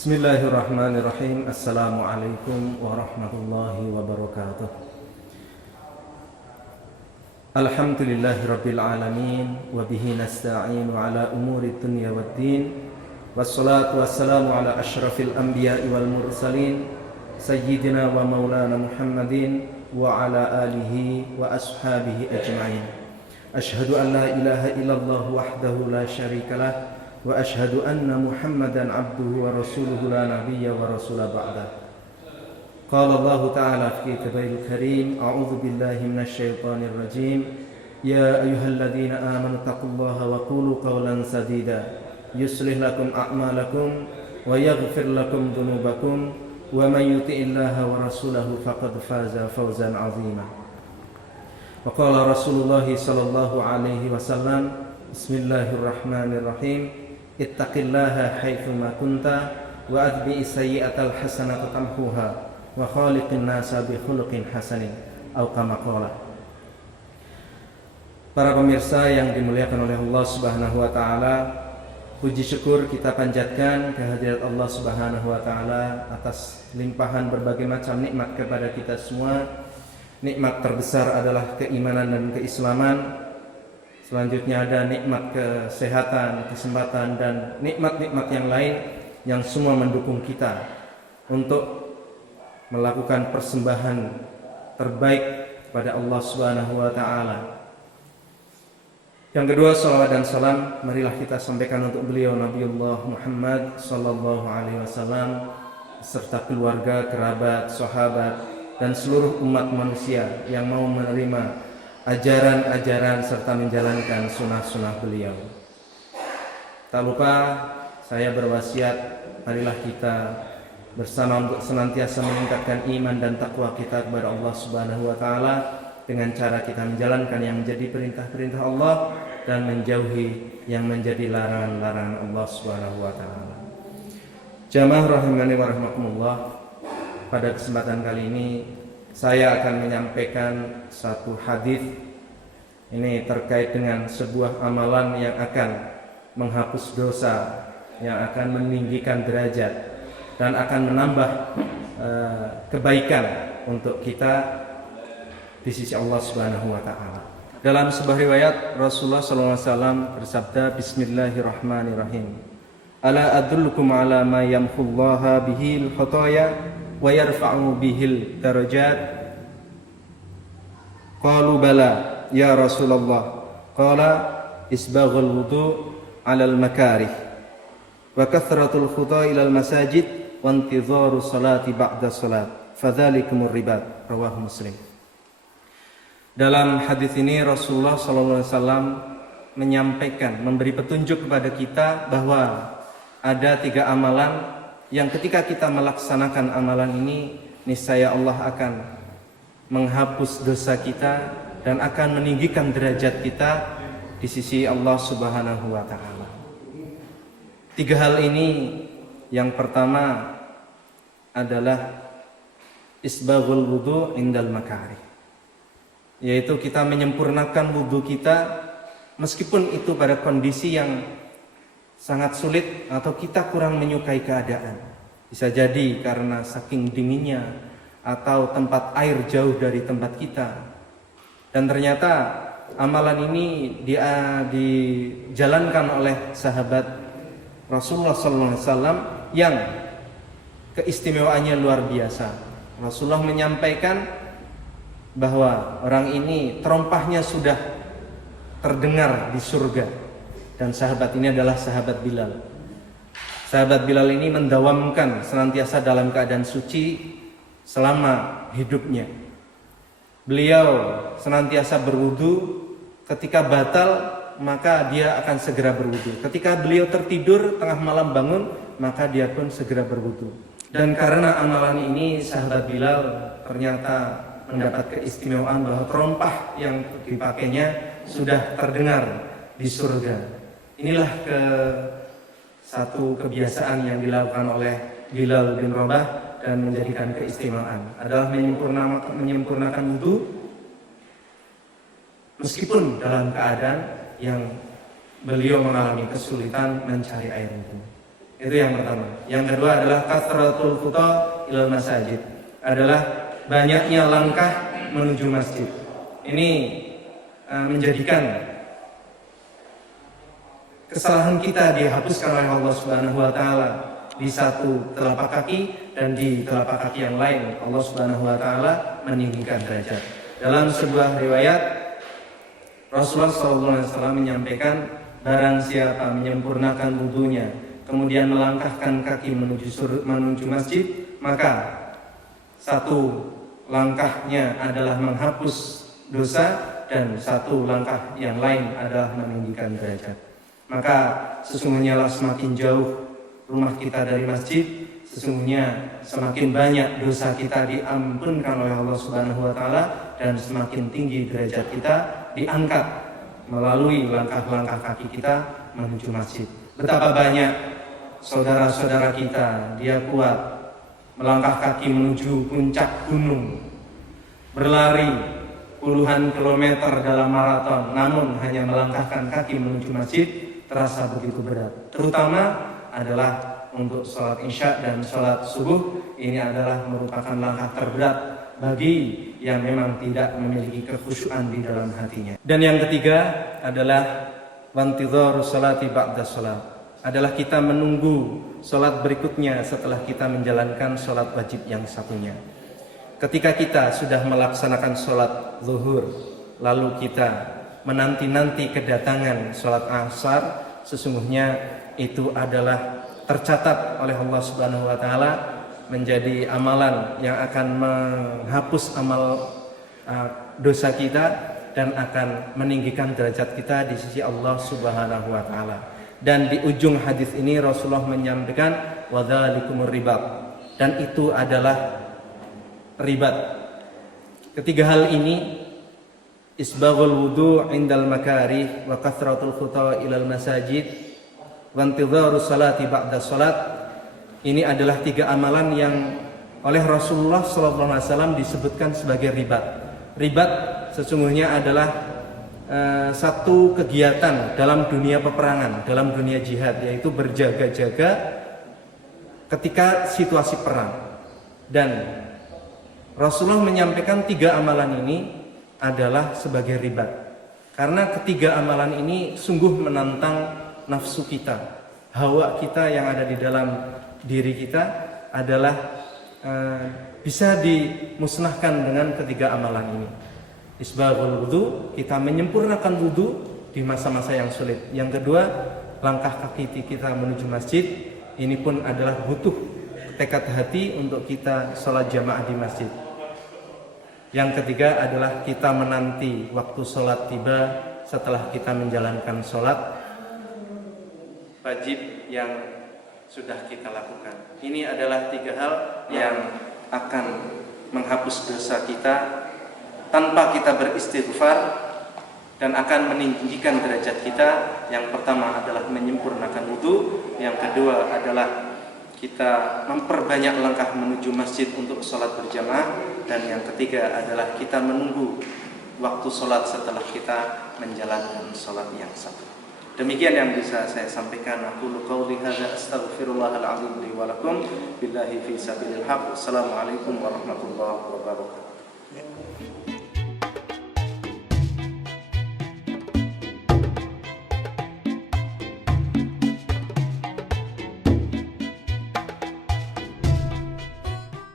Bismillahirrahmanirrahim. Assalamualaikum warahmatullahi wabarakatuh. Alhamdulillahirabbil alamin wa bihi nasta'inu ala umuri dunya waddin. Wassalatu wassalamu ala asyrafil anbiya'i wal mursalin sayyidina wa maulana Muhammadin wa ala alihi wa ashabihi ajma'in. Asyhadu an la ilaha illallah wahdahu la syarikalah wa asyhadu anna Muhammadan abduhu wa rasuluhu la nabiyya wa rasula ba'dah. Qala Allah ta'ala fi kitabil karim, a'udzu billahi minasy syaithanir rajim. Ya ayyuhalladzina amanu taqullaha wa qulu qawlan sadida yuslih lakum a'malakum wa yaghfir lakum dhunubakum wa man yuti'illaha wa rasulahu faqad faza fawzan 'azima. Wa qala Rasulullah sallallahu alaihi wasallam, Bismillahirrahmanirrahim. Ittaqillaha haitsu ma kunta wa atbi'is sayyi'atal hasanata tamhuha wa khaliqin nasa bi khuluqin hasanin atau kama qala. Para pemirsa yang dimuliakan oleh Allah Subhanahu wa taala, puji syukur kita panjatkan kehadirat Allah Subhanahu wa taala atas limpahan berbagai macam nikmat kepada kita semua. Nikmat terbesar adalah keimanan dan keislaman. Selanjutnya ada nikmat kesehatan, kesempatan, dan nikmat-nikmat yang lain yang semua mendukung kita untuk melakukan persembahan terbaik kepada Allah Subhanahu wa taala. Yang kedua, salawat dan salam marilah kita sampaikan untuk beliau Nabiullah Muhammad sallallahu alaihi wasallam serta keluarga, kerabat, sahabat, dan seluruh umat manusia yang mau menerima ajaran-ajaran serta menjalankan sunnah-sunnah beliau. Tak lupa saya berwasiat, marilah kita bersama untuk senantiasa meningkatkan iman dan takwa kita kepada Allah Subhanahu wa taala dengan cara kita menjalankan yang menjadi perintah-perintah Allah dan menjauhi yang menjadi larangan-larangan Allah Subhanahu wa taala. Jamaah rahimani wa rahimakumullah, pada kesempatan kali ini saya akan menyampaikan satu hadis. Ini terkait dengan sebuah amalan yang akan menghapus dosa, yang akan meninggikan derajat, dan akan menambah kebaikan untuk kita di sisi Allah Subhanahu wa taala. Dalam sebuah riwayat Rasulullah SAW bersabda, Bismillahirrahmanirrahim. Ala adullukum ala ma yamhullaha bihil khotoya wa yarfa'u bihil darajat. Qalu bala ya Rasulullah. Qala isbaghul wudu' 'alal makarih wa kathratul khuta' ilal masajid wa intidharu salati ba'da salat fadzalikumur ribat. Rawahu Muslim. Dalam hadis ini Rasulullah sallallahu alaihi wasallam menyampaikan, memberi petunjuk kepada kita bahwa ada 3 amalan yang ketika kita melaksanakan amalan ini, niscaya Allah akan menghapus dosa kita dan akan meninggikan derajat kita di sisi Allah Subhanahu wa taala. 3 hal ini, yang pertama adalah isbaghul wudu' indal makarih, yaitu kita menyempurnakan wudu kita meskipun itu pada kondisi yang sangat sulit atau kita kurang menyukai keadaan. Bisa jadi karena saking dinginnya atau tempat air jauh dari tempat kita. Dan ternyata amalan ini dijalankan oleh sahabat Rasulullah SAW yang keistimewaannya luar biasa. Rasulullah menyampaikan bahwa orang ini terompahnya sudah terdengar di surga. Dan sahabat ini adalah sahabat Bilal. Sahabat Bilal ini mendawamkan senantiasa dalam keadaan suci selama hidupnya. Beliau senantiasa berwudu, ketika batal maka dia akan segera berwudu. Ketika beliau tertidur tengah malam bangun, maka dia pun segera berwudu. Dan karena amalan ini sahabat Bilal ternyata mendapat keistimewaan bahwa terompah yang dipakainya sudah terdengar di surga. Inilah satu kebiasaan yang dilakukan oleh Bilal bin Rabah dan menjadikan keistimewaan adalah menyempurnakan wudu meskipun dalam keadaan yang beliau mengalami kesulitan mencari air wudu. Itu yang pertama. Yang kedua adalah kathratul khuta ilal masajid, adalah banyaknya langkah menuju masjid. Ini menjadikan kesalahan kita dihapuskan oleh Allah Subhanahu wa taala di satu telapak kaki, dan di telapak kaki yang lain Allah Subhanahu wa taala meninggikan derajat. Dalam sebuah riwayat Rasulullah SAW menyampaikan, barang siapa menyempurnakan wudunya kemudian melangkahkan kaki menuju masjid, maka satu langkahnya adalah menghapus dosa dan satu langkah yang lain adalah meninggikan derajat. Maka sesungguhnya semakin jauh rumah kita dari masjid, sesungguhnya semakin banyak dosa kita diampunkan oleh Allah Subhanahu wa taala, dan semakin tinggi derajat kita diangkat melalui langkah-langkah kaki kita menuju masjid. Betapa banyak saudara-saudara kita, dia kuat melangkah kaki menuju puncak gunung, berlari puluhan kilometer dalam maraton, namun hanya melangkahkan kaki menuju masjid terasa begitu berat. Terutama adalah untuk sholat isya dan sholat subuh, ini adalah merupakan langkah terberat bagi yang memang tidak memiliki kekhusyuan di dalam hatinya. Dan yang ketiga adalah wantidharu sholati ba'da sholat, adalah kita menunggu sholat berikutnya setelah kita menjalankan sholat wajib yang satunya. Ketika kita sudah melaksanakan sholat zuhur, lalu kita menanti-nanti kedatangan sholat asar, sesungguhnya itu adalah tercatat oleh Allah Subhanahu wa taala menjadi amalan yang akan menghapus amal dosa kita dan akan meninggikan derajat kita di sisi Allah Subhanahu wa taala. Dan di ujung hadis ini Rasulullah menyampaikan wadzalikumur ribat, dan itu adalah ribat. Ketiga hal ini, isbaghul wudu' indal makarih wa kathratul khuta ilal masajid wa intidharu salati ba'da salat, ini adalah tiga amalan yang oleh Rasulullah SAW disebutkan sebagai ribat. Ribat sesungguhnya adalah satu kegiatan dalam dunia peperangan, dalam dunia jihad, yaitu berjaga-jaga ketika situasi perang. Dan Rasulullah menyampaikan tiga amalan ini adalah sebagai ribat, karena ketiga amalan ini sungguh menantang nafsu kita, hawa kita yang ada di dalam diri kita adalah bisa dimusnahkan dengan ketiga amalan ini. Isbaghul wudu, kita menyempurnakan wudu di masa-masa yang sulit. Yang kedua, langkah kaki kita menuju masjid, ini pun adalah butuh tekad hati untuk kita sholat jamaah di masjid. Yang ketiga adalah kita menanti waktu sholat tiba setelah kita menjalankan sholat wajib yang sudah kita lakukan. Ini adalah tiga hal yang akan menghapus dosa kita tanpa kita beristighfar dan akan meninggikan derajat kita. Yang pertama adalah menyempurnakan wudu, yang kedua adalah kita memperbanyak langkah menuju masjid untuk sholat berjamaah, dan yang ketiga adalah kita menunggu waktu sholat setelah kita menjalankan sholat yang satu. Demikian yang bisa saya sampaikan. Aku qauli hadza astaghfirullahal azim li wa lakum billahi fi sabilil haq. Assalamualaikum warahmatullahi wabarakatuh.